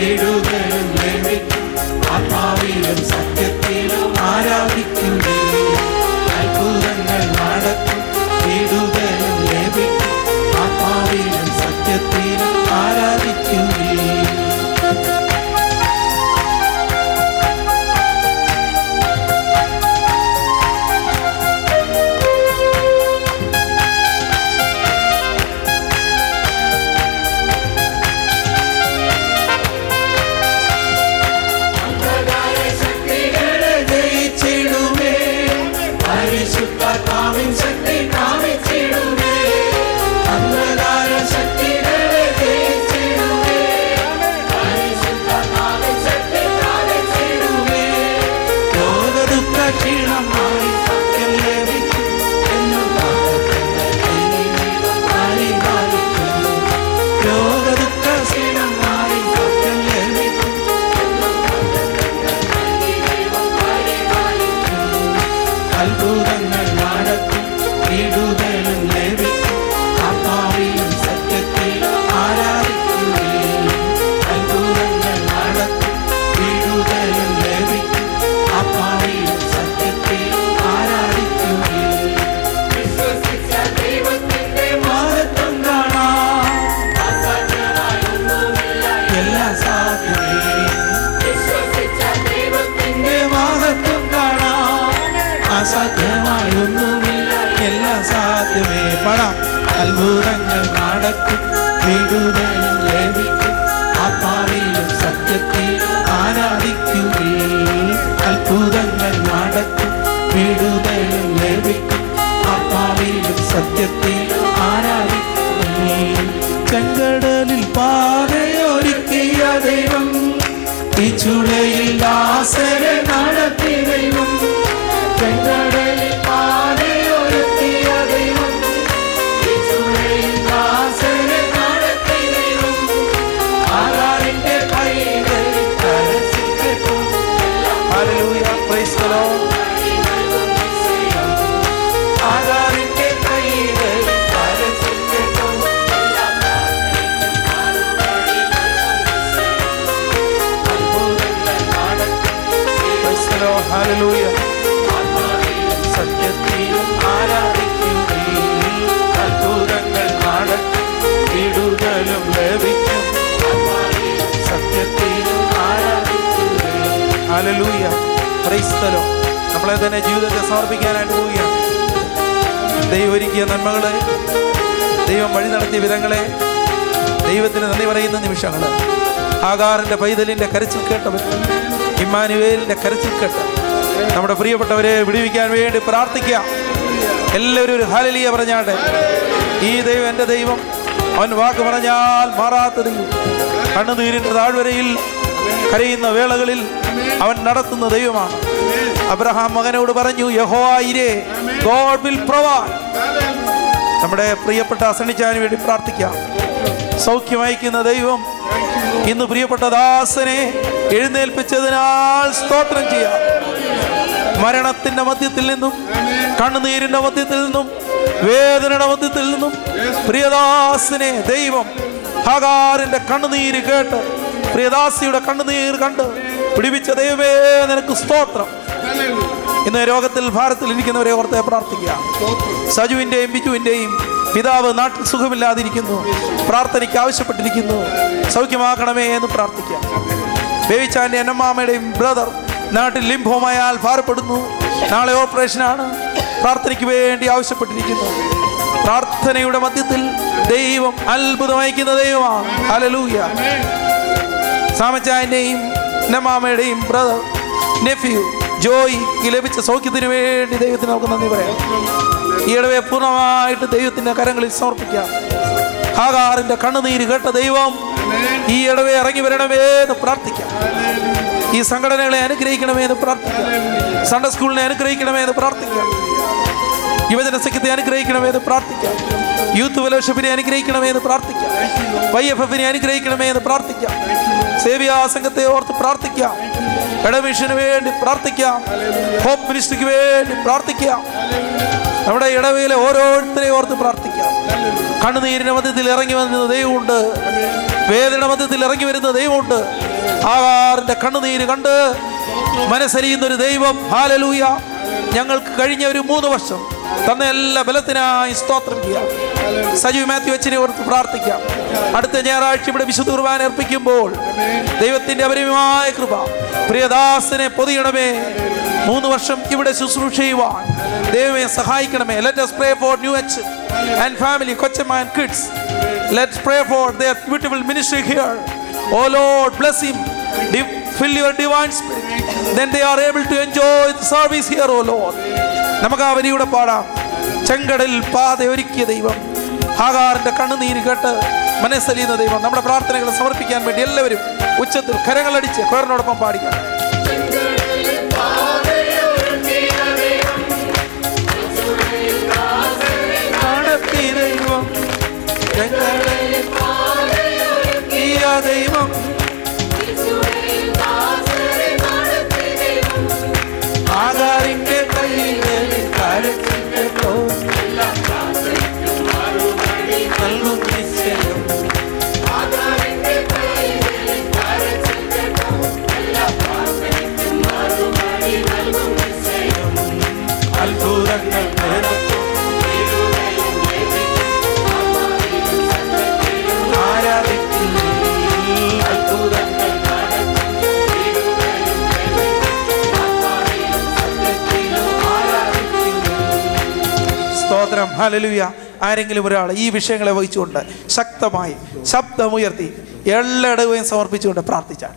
വിടുതലും ലഭിക്കും. ആത്മാവിലും സത്യത്തിലും ആരാധിക്കുവേ. അത്ഭുതങ്ങൾ നടക്കും, വിടുതലും ലഭിക്കും. ആത്മാവിലും സത്യത്തിലും ആരാധിക്കുവേ. അത്ഭുതങ്ങൾ നടക്കും, വിടുതലും ലഭിക്കും. ആത്മാവിലും സത്യത്തിലും ആരാധിക്കുവേ. അത്ഭുതങ്ങൾ നടക്കും, വിടുതലും ലഭിക്കും. ആത്മാവിലും സത്യത്തിലും ആരാധിക്കുവേ. ചെങ്കടലിൽ പാതയൊരുക്കിയ ദൈവം, ഈ ചുഴയിൽ ദാസരെ നടത്തിയ ദൈവം. ചെങ്കടലിൽ പാതയൊരുക്കിയ ദൈവം, ഈ ചുഴയിൽ ദാസരെ നടത്തിയ ദൈവം. ആകാറിന്റെ കൈകളിൽ കരച്ചിട്ടു. Hallelujah, praise the Lord. ആകാറിന്റെ കൈകളിൽ കരച്ചിട്ടു. Praise the Lord, hallelujah. സത്യത്തിലും ആരാധിക്കുവേ. അത്ഭുതങ്ങൾ നടക്കും, വിടുതലും ലഭിക്കും. സത്യത്തിലും ആരാധിക്കുവേ. Hallelujah, praise the Lord. നമ്മളെ തന്നെ ജീവിതത്തെ സമർപ്പിക്കാനായിട്ട് പോവുകയാണ്. ദൈവം ഒരുക്കിയ നന്മകളെ, ദൈവം വഴി നടത്തിയ വിധങ്ങളെ, ദൈവത്തിന് നന്ദി പറയുന്ന നിമിഷങ്ങൾ. ആഗാറിന്റെ പൈതലിന്റെ കരച്ചിൽ കേട്ടവൻ, ഇമ്മാനുവേലിന്റെ കരച്ചിൽ കേട്ട നമ്മുടെ പ്രിയപ്പെട്ടവരെ വിടുവിക്കാൻ വേണ്ടി പ്രാർത്ഥിക്കാം. എല്ലാവരും ഒരു ഹല്ലേലൂയ പറഞ്ഞാട്ടെ. ഈ ദൈവം എൻ്റെ ദൈവം, അവൻ വാക്ക് പറഞ്ഞാൽ മാറാത്ത ദൈവം. കണ്ണുനീരിന്റെ താഴ്വരയിൽ കരയുന്ന വേളകളിൽ അവൻ നടത്തുന്ന ദൈവമാണ്. അബ്രഹാം മകനോട് പറഞ്ഞു, യഹോവ ഇരേ, ഗോഡ് വിൽ പ്രൊവൈഡ്. നമ്മുടെ പ്രിയപ്പെട്ട അസണിച്ചാന് വേണ്ടി പ്രാർത്ഥിക്കാം. സൗഖ്യമയക്കുന്ന ദൈവം ഇന്ന് പ്രിയപ്പെട്ട ദാസനെ എഴുന്നേൽപ്പിച്ചതിനാൽ സ്തോത്രം ചെയ്യാം. മരണത്തിന്റെ മധ്യത്തിൽ നിന്നും, കണ്ണുനീരിന്റെ മധ്യത്തിൽ നിന്നും, വേദനയുടെ മധ്യത്തിൽ നിന്നും പ്രിയദാസിനെ ദൈവം ഹാഗാറിന്റെ കണ്ണുനീര് കേട്ട്, പ്രിയദാസിയുടെ കണ്ണുനീർ കണ്ട് പിടിപ്പിച്ച ദൈവമേ നിനക്ക് സ്തോത്രം. ഇന്ന് രോഗത്തിൽ ഭാരത്തിൽ ഇരിക്കുന്നവരെ ഓർത്ത് പ്രാർത്ഥിക്കുക. സജുവിന്റെയും ബിജുവിന്റെയും പിതാവ് നാട്ടിൽ സുഖമില്ലാതിരിക്കുന്നു, പ്രാർത്ഥനയ്ക്ക് ആവശ്യപ്പെട്ടിരിക്കുന്നു. സൗഖ്യമാക്കണമേ എന്ന് പ്രാർത്ഥിക്കാം. ബേബിച്ചാന്റെ അന്നമ്മാമയുടെയും ബ്രദർ നാട്ടിൽ ലിംഫോമായാൽ ഭാരപ്പെടുന്നു, നാളെ ഓപ്പറേഷനാണ്, പ്രാർത്ഥനയ്ക്ക് വേണ്ടി ആവശ്യപ്പെട്ടിരിക്കുന്നു. പ്രാർത്ഥനയുടെ മധ്യത്തിൽ ദൈവം അത്ഭുതമയക്കുന്ന ദൈവമാണ്. ഹല്ലേലൂയ. സാമച്ചാന്റെയും അന്നമ്മാമയുടെയും ബ്രദർ നെഫ്യൂ ജോയിക്ക് ലഭിച്ച സൗഖ്യത്തിന് വേണ്ടി ദൈവത്തിന് നമുക്ക് നന്ദി പറയാം. ഈ ഇടവയെ പൂർണ്ണമായിട്ട് ദൈവത്തിന്റെ കരങ്ങളിൽ സമർപ്പിക്കാം. ഹാഗാറിന്റെ കണ്ണുനീര് കേട്ട ദൈവം ഈ ഇടവയെ ഇറങ്ങി വരണമേ എന്ന് പ്രാർത്ഥിക്കാം. ഈ സംഘടനകളെ അനുഗ്രഹിക്കണമേ എന്ന് പ്രാർത്ഥിക്കാം. സൺഡേ സ്കൂളിനെ അനുഗ്രഹിക്കണമേ എന്ന് പ്രാർത്ഥിക്കാം. യുവജന സഖ്യത്തെ അനുഗ്രഹിക്കണമേ എന്ന് പ്രാർത്ഥിക്കാം. യൂത്ത് ഫെലോഷിപ്പിനെ അനുഗ്രഹിക്കണമേ എന്ന് പ്രാർത്ഥിക്കാം. YFFനെ അനുഗ്രഹിക്കണമേ എന്ന് പ്രാർത്ഥിക്കാം. സേവ്യാ സംഘത്തെ ഓർത്ത് പ്രാർത്ഥിക്കാം. എഡമിഷന് വേണ്ടി പ്രാർത്ഥിക്കാം. ഹോപ്പ് മിനിസ്ട്രിക്ക് വേണ്ടി പ്രാർത്ഥിക്കാം. നമ്മുടെ ഇടവയിലെ ഓരോരുത്തരെയും ഓർത്ത് പ്രാർത്ഥിക്കാം. കണ്ണുനീരിന്റെ മധ്യത്തിൽ ഇറങ്ങി വരുന്ന ദൈവമുണ്ട്. വേദന മധ്യത്തിൽ ഇറങ്ങി വരുന്ന ദൈവമുണ്ട്. ആകാറിന്റെ കണ്ണുനീര് കണ്ട് മനസ്സരിയുന്ന ഒരു ദൈവം. ഹല്ലേലൂയ. ഞങ്ങൾക്ക് കഴിഞ്ഞ ഒരു 3 വർഷം തന്ന എല്ലാ ബലത്തിനായി സ്തോത്രം ചെയ്യാം. സജീവ് മാത്യു അച്ഛനെ ഓർത്ത് പ്രാർത്ഥിക്കാം. അടുത്ത ഞായറാഴ്ച ഇവിടെ വിശുദ്ധ കുർബാന അർപ്പിക്കുമ്പോൾ ദൈവത്തിന്റെ അപരിമമായ കൃപ പ്രിയദാസനെ പൊതിയണമേ. 3 വർഷം ഇവിടെ ശുശ്രൂഷ ചെയ്യുവാൻ ദൈവമേ സഹായിക്കണമേ. Let us pray for New H and family, Kochema and kids. Let's pray for their beautiful ministry here. Oh Lord, bless him. Fill your divine spirit. Then they are able to enjoy the service here, oh Lord. നമുക്ക് ആ വരിയുടെ പാടാം. ചെങ്കടലിൽ പാത ഒരുക്കിയ ദൈവം, ഹാഗാറിന്റെ കണ്ണുനീര് കേട്ട് മനസ്സലിയുന്ന ദൈവം. നമ്മുടെ പ്രാർത്ഥനകൾ സമർപ്പിക്കാൻ വേണ്ടി എല്ലാവരും ഉച്ചത്തിൽ കരങ്ങളടിച്ച് പേരിനോടൊപ്പം പാടിക്കാം. ദൈവം ആകാരിന്റെ കയ്യിൽ കരച്ചിട്ടോ നൽകും നിശ്ചയം. അത്ഭുതങ്ങൾ സ്തോത്രം. ഹല്ലേലൂയ. ആരെങ്കിലും ഒരാൾ ഈ വിഷയങ്ങളെ വഹിച്ചുകൊണ്ട് ശക്തമായി ശബ്ദമുയർത്തി എല്ലായിടവും സമർപ്പിച്ചുകൊണ്ട് പ്രാർത്ഥിച്ചാൽ.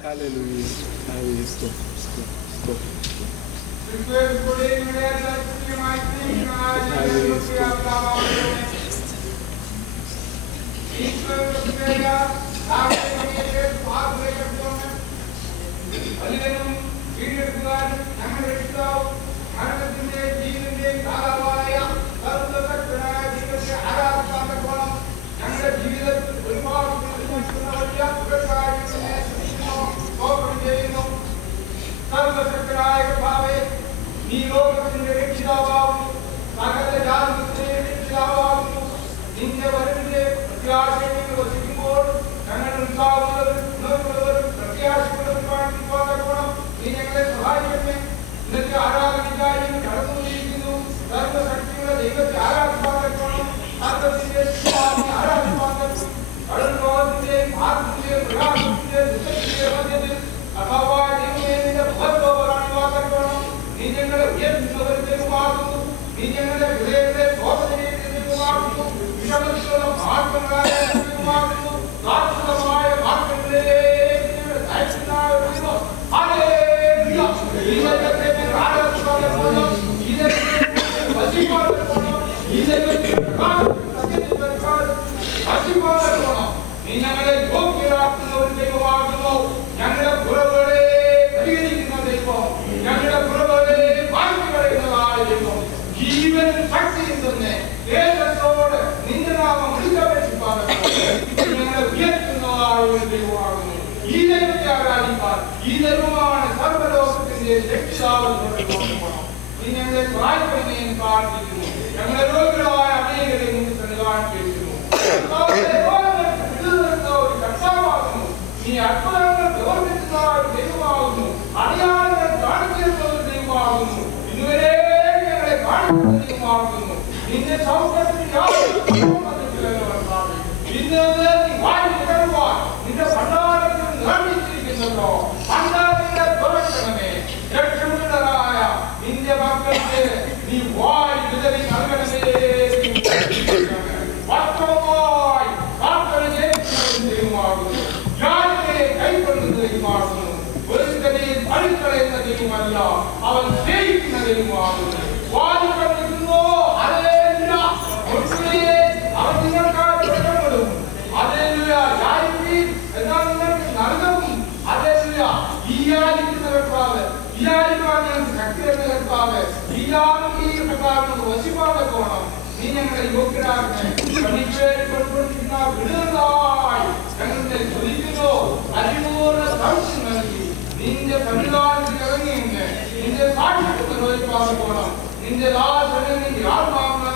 in the last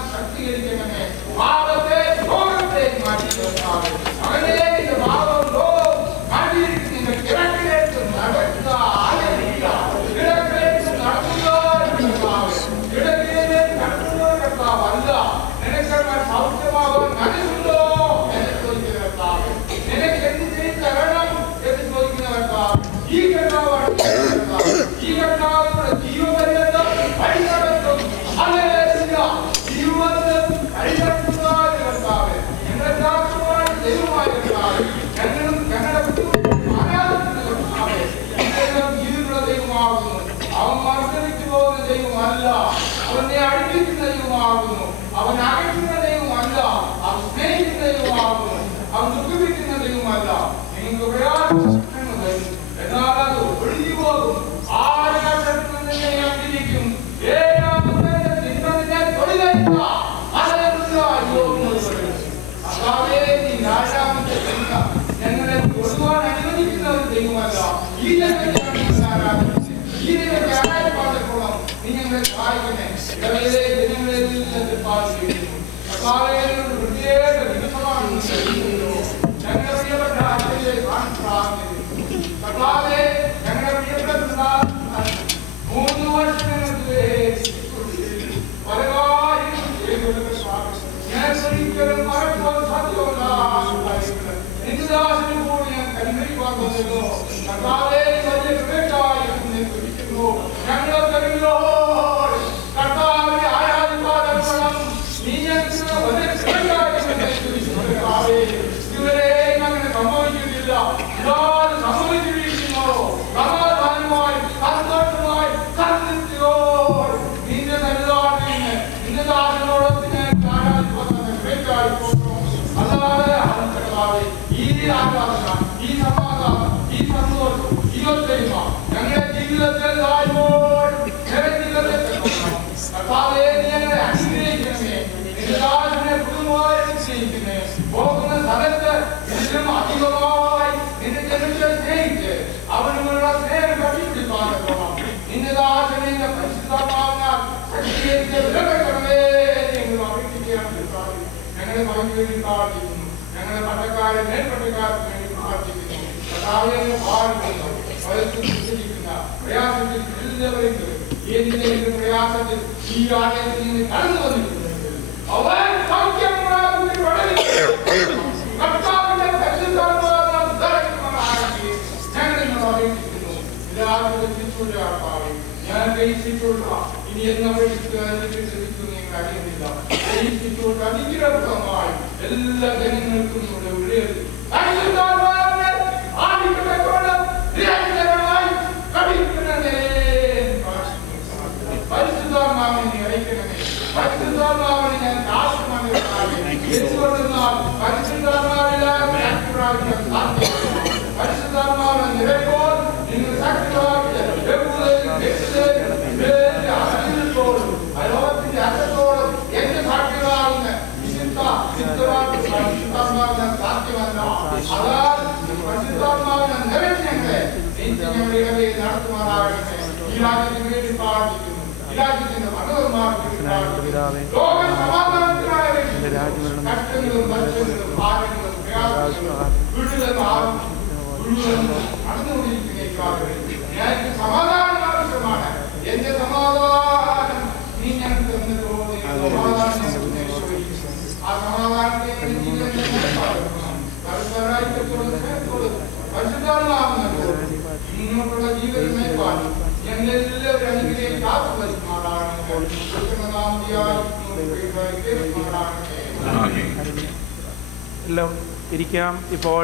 എല്ലാം ഇരിക്കാം. ഇപ്പോൾ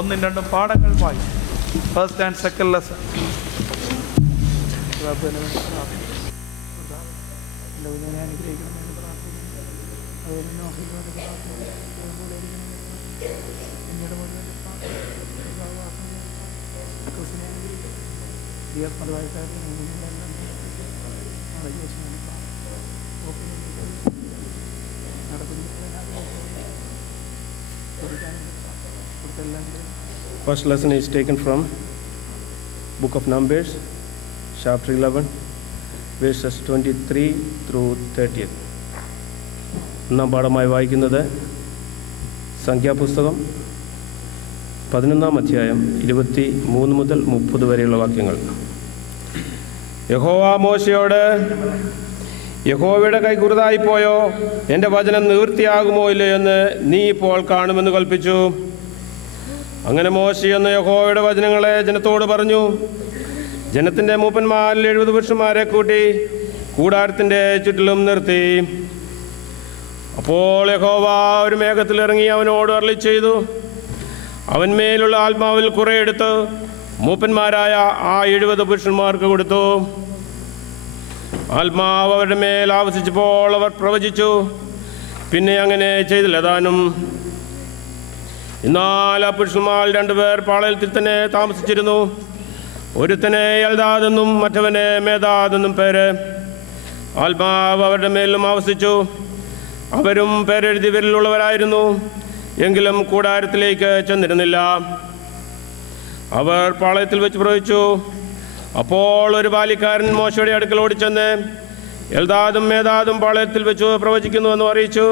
ഒന്നും രണ്ടും പാഠങ്ങൾ വായിക്കും. First and second lesson. First lesson is taken from Book of Numbers, chapter 11, verses 23 through 30. ഒന്നാം പാഠമായി വായിക്കുന്നത് സംഖ്യാപുസ്തകം 11-ാം അധ്യായം 23 മുതൽ 30 വരെയുള്ള വാക്യങ്ങൾ. യഹോവ മോശയോട്, യഹോവയുടെ കൈ കുറുതായിപ്പോയോ? എൻ്റെ വചനം നിവൃത്തിയാകുമോ ഇല്ലയോ എന്ന് നീ ഇപ്പോൾ കാണുമെന്ന് കൽപ്പിച്ചു. അങ്ങനെ മോശയെന്ന് യഹോവയുടെ വചനങ്ങളെ ജനത്തോട് പറഞ്ഞു. ജനത്തിൻ്റെ മൂപ്പന്മാരിൽ 70 പുരുഷന്മാരെ കൂട്ടി കൂടാരത്തിൻ്റെ ചുറ്റിലും നിർത്തി. അപ്പോൾ യഹോവ ഒരു മേഘത്തിലിറങ്ങി അവനോട് അരുളി ചെയ്തു. അവന്മേലുള്ള ആത്മാവിൽ കുറെ എടുത്ത് മൂപ്പന്മാരായ ആ 70 പുരുഷന്മാർക്ക് കൊടുത്തു. ആത്മാവ് അവരുടെ മേൽ ആവസിച്ചപ്പോൾ അവർ പ്രവചിച്ചു. പിന്നെ അങ്ങനെ ചെയ്തില്ല താനും. എന്നാൽ ആ പുരുഷന്മാർ രണ്ടുപേർ പാളയത്തിൽ തന്നെ താമസിച്ചിരുന്നു. ഒരുത്തനെ എൽദാദെന്നും മറ്റവനെ മേദാദെന്നും പേര്. ആത്മാവ് അവരുടെ മേലും ആവസിച്ചു. അവരും പേരെഴുതിയവരിലുള്ളവരായിരുന്നു, എങ്കിലും കൂടാരത്തിലേക്ക് ചെന്നിരുന്നില്ല. അവർ പാളയത്തിൽ വെച്ച് പ്രവചിച്ചു. അപ്പോൾ ഒരു ബാല്യക്കാരൻ മോശയുടെ അടുക്കൽ ഓടിച്ചെന്ന് എൽദാദും മേദാദും പാളയത്തിൽ വെച്ച് പ്രവചിക്കുന്നുവെന്ന് അറിയിച്ചു.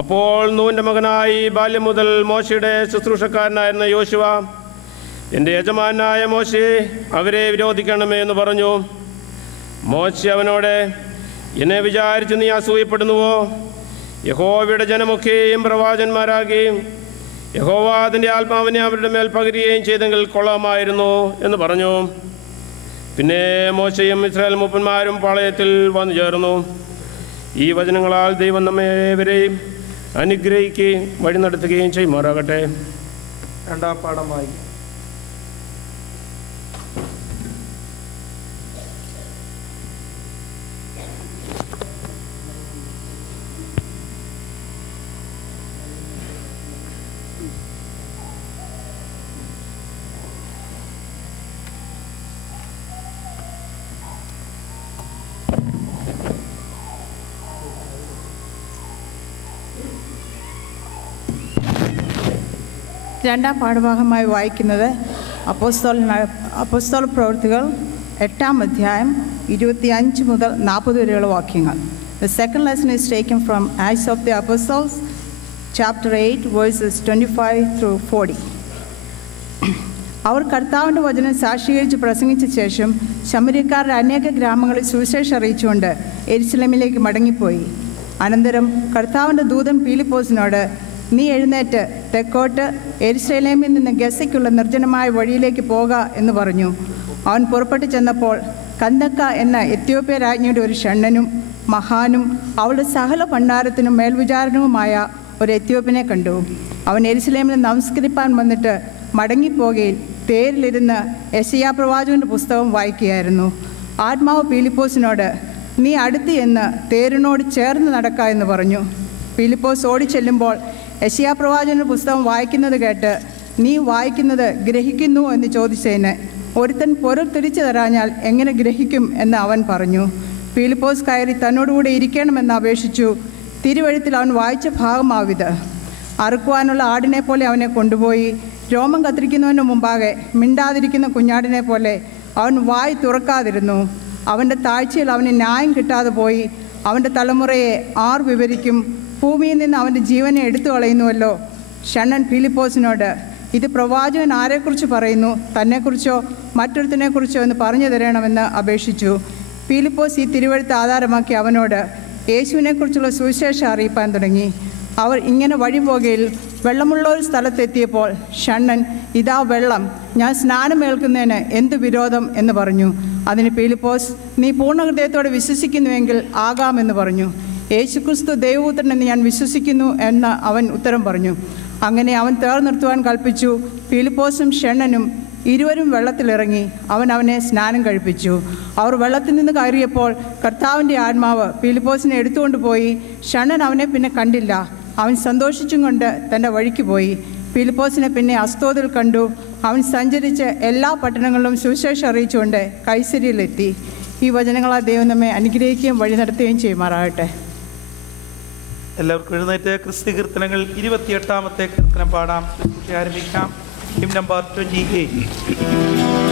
അപ്പോൾ നൂൻ്റെ മകനായി ബാല്യം മുതൽ മോശയുടെ ശുശ്രൂഷക്കാരനായിരുന്ന യോശുവ, എൻ്റെ യജമാനായ മോശയെ അവരെ വിരോധിക്കണമേ എന്ന് പറഞ്ഞു. മോശ അവനോട്, എന്നെ വിചാരിച്ച് നീ അസൂയപ്പെടുന്നുവോ? യഹോവയുടെ ജനമൊക്കെയും പ്രവാചകന്മാരാകുകയും യഹോവ അതിൻ്റെ ആത്മാവിനെ അവരുടെ മേൽ പകരുകയും ചെയ്തെങ്കിൽ കൊള്ളാമായിരുന്നു എന്ന് പറഞ്ഞു. പിന്നെ മോശയും ഇസ്രായേൽ മൂപ്പന്മാരും പാളയത്തിൽ വന്നു ചേർന്നു. ഈ വചനങ്ങളാൽ ദൈവം നമ്മെ ഏവരെയും അനുഗ്രഹിക്കുകയും വഴി നടത്തുകയും ചെയ്യുമാറാകട്ടെ. രണ്ടാം പാഠമായി രണ്ടാം പാഠഭാഗമായി വായിക്കുന്നത് അപ്പോസ്തല പ്രവൃത്തികൾ 8-ാം അധ്യായം 25 മുതൽ 40 വരെയുള്ള വാക്യങ്ങൾ. The second lesson is taken from Acts of the Apostles, chapter 8, verses 25 through 40. അവർ കർത്താവിൻ്റെ വചനം സാക്ഷീകരിച്ച് പ്രസംഗിച്ച ശേഷം ശമര്യക്കാരുടെ അനേക ഗ്രാമങ്ങളിൽ സുവിശേഷം അറിയിച്ചുകൊണ്ട് യെരുശലേമിലേക്ക് മടങ്ങിപ്പോയി. അനന്തരം കർത്താവിൻ്റെ ദൂതൻ ഫിലിപ്പോസിനോട്, നീ എഴുന്നേറ്റ് തെക്കോട്ട് യെരുശലേമിൽ നിന്ന് ഗസയ്ക്കുള്ള നിർജ്ജനമായ വഴിയിലേക്ക് പോക എന്ന് പറഞ്ഞു. അവൻ പുറപ്പെട്ടു ചെന്നപ്പോൾ കന്ദക്ക എന്ന എത്യോപ്യ രാജ്ഞിയുടെ ഒരു ഷണ്ണനും മഹാനും അവളുടെ സകല ഭണ്ഡാരത്തിനും മേൽവിചാരനുമായ ഒരു എത്യോപ്യനെ കണ്ടു. അവൻ യെരുശലേമിൽ നമസ്കരിപ്പാൻ വന്നിട്ട് മടങ്ങിപ്പോകയിൽ തേരിലിരുന്ന് യെശയ്യാ പ്രവാചകൻ്റെ പുസ്തകം വായിക്കുകയായിരുന്നു. ആത്മാവ് ഫിലിപ്പോസിനോട്, നീ അടുത്ത് എന്ന് തേരിനോട് ചേർന്ന് നടക്ക എന്ന് പറഞ്ഞു. ഫിലിപ്പോസ് ഓടിച്ചെല്ലുമ്പോൾ യെശയ്യാ പ്രവാചകൻ്റെ പുസ്തകം വായിക്കുന്നത് കേട്ട്, നീ വായിക്കുന്നത് ഗ്രഹിക്കുന്നു എന്ന് ചോദിച്ചതിന്, ഒരുത്തൻ പൊരുൾ തിരിച്ചു തരാഞ്ഞാൽ എങ്ങനെ ഗ്രഹിക്കും എന്ന് അവൻ പറഞ്ഞു. ഫിലിപ്പോസ് കയറി തന്നോടുകൂടെ ഇരിക്കണമെന്ന് അപേക്ഷിച്ചു. തിരുവഴുത്തിൽ അവൻ വായിച്ച ഭാഗമാവിത്. അറുക്കുവാനുള്ള ആടിനെ പോലെ അവനെ കൊണ്ടുപോയി രോമം കത്തിരിക്കുന്നവൻ്റെ മുമ്പാകെ മിണ്ടാതിരിക്കുന്ന കുഞ്ഞാടിനെ പോലെ അവൻ വായി തുറക്കാതിരുന്നു. അവൻ്റെ താഴ്ചയിൽ അവന് ന്യായം കിട്ടാതെ പോയി. അവൻ്റെ തലമുറയെ ആർ വിവരിക്കും? ഭൂമിയിൽ നിന്ന് അവൻ്റെ ജീവനെ എടുത്തു കളയുന്നുവല്ലോ. ഷണ്ണൻ ഫിലിപ്പോസിനോട്, ഇത് പ്രവാചകൻ ആരെക്കുറിച്ച് പറയുന്നു, തന്നെക്കുറിച്ചോ മറ്റൊരുത്തിനെക്കുറിച്ചോ എന്ന് പറഞ്ഞു തരണമെന്ന് അപേക്ഷിച്ചു. ഫിലിപ്പോസ് ഈ തിരുവഴുത്ത് ആധാരമാക്കി അവനോട് യേശുവിനെക്കുറിച്ചുള്ള സുവിശേഷം അറിയിപ്പാൻ തുടങ്ങി. അവർ ഇങ്ങനെ വഴി പോകയിൽ വെള്ളമുള്ള ഒരു സ്ഥലത്തെത്തിയപ്പോൾ ഷണ്ണൻ, ഇതാ വെള്ളം, ഞാൻ സ്നാനമേൽക്കുന്നതിന് എന്ത് വിരോധം എന്ന് പറഞ്ഞു. അതിന് ഫിലിപ്പോസ്, നീ പൂർണ്ണഹൃദയത്തോടെ വിശ്വസിക്കുന്നുവെങ്കിൽ ആകാമെന്ന് പറഞ്ഞു. യേശുക്രിസ്തു ദൈവപുത്രനെന്ന് ഞാൻ വിശ്വസിക്കുന്നു എന്ന് അവൻ ഉത്തരം പറഞ്ഞു. അങ്ങനെ അവൻ തേർ നിർത്തുവാൻ കൽപ്പിച്ചു. ഫിലിപ്പോസും ഷണ്ണനും ഇരുവരും വെള്ളത്തിലിറങ്ങി. അവൻ അവനെ സ്നാനം കഴിപ്പിച്ചു. അവർ വെള്ളത്തിൽ നിന്ന് കയറിയപ്പോൾ കർത്താവിൻ്റെ ആത്മാവ് ഫിലിപ്പോസിനെ എടുത്തുകൊണ്ട് പോയി. ഷണ്ണൻ അവനെ പിന്നെ കണ്ടില്ല. അവൻ സന്തോഷിച്ചും കൊണ്ട് തൻ്റെ വഴിക്ക് പോയി. ഫിലിപ്പോസിനെ പിന്നെ അസ്തോദിൽ കണ്ടു. അവൻ സഞ്ചരിച്ച് എല്ലാ പട്ടണങ്ങളിലും സുവിശേഷം അറിയിച്ചുകൊണ്ട് കൈസരിയിലെത്തി. ഈ വചനങ്ങളാൽ ദൈവം നമ്മെ അനുഗ്രഹിക്കുകയും വഴി നടത്തുകയും ചെയ്യുമാറാകട്ടെ. എല്ലാവർക്കും എഴുന്നേറ്റ് ക്രിസ്തു കീർത്തനങ്ങൾ 28-ാമത്തെ കീർത്തനം പാടാം. ആരംഭിക്കാം. Him number 28.